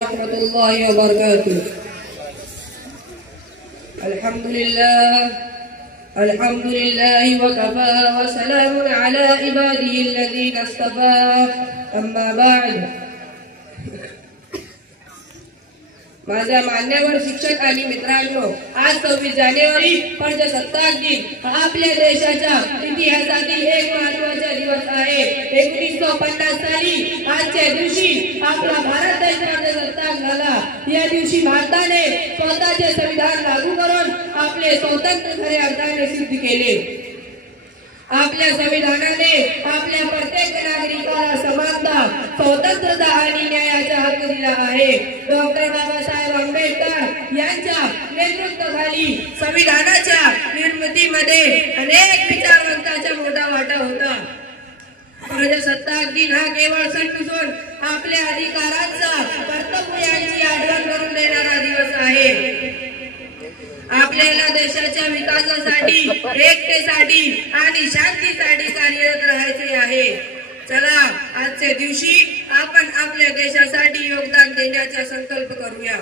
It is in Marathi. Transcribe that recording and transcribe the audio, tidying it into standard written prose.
warahmatullahi wabarakatuh. Alhamdulillah wa kafa wa salamun ala ibadihi alladhina istafa. Amma ba'd. माझ्या मान्यवर शिक्षक आणि मित्रांनो, आज 26 जानेवारी प्रजासत्ताक दिन हा आपल्या देशाच्या इतिहासातील एक महत्त्वाचा दिवस आहे। 1950 साली आजच्या दिवशी आपला भारत देश प्रजासत्ताक झाला। या दिवशी भारताने स्वतःचे संविधान लागू करून आपले स्वातंत्र्य खऱ्या अर्थाने सिद्ध केले। आपल्या संविधानाने आपल्या प्रत्येक नागरिकाला समानता, स्वतंत्रता आणि न्यायाचा हक्क दिला आहे। डॉक्टर बाबासाहेब आंबेडकर यांच्या नेतृत्वाखाली संविधानाच्या निर्मितीमध्ये अनेक विचारवंतांचा मोठा वाटा होता। प्रजासत्ताक दिन हा केवळ सण नसून आपल्या अधिकारांचा, कर्तव्यांची आठवण करून देणारा दिवस आहे। आपल्याला देशाच्या विकासासाठी, एकतेसाठी आणि शांतीसाठी कार्यरत राहायचे आहे। चला, आजच्या दिवशी आपण आपल्या देशासाठी योगदान देण्याचा संकल्प करूया।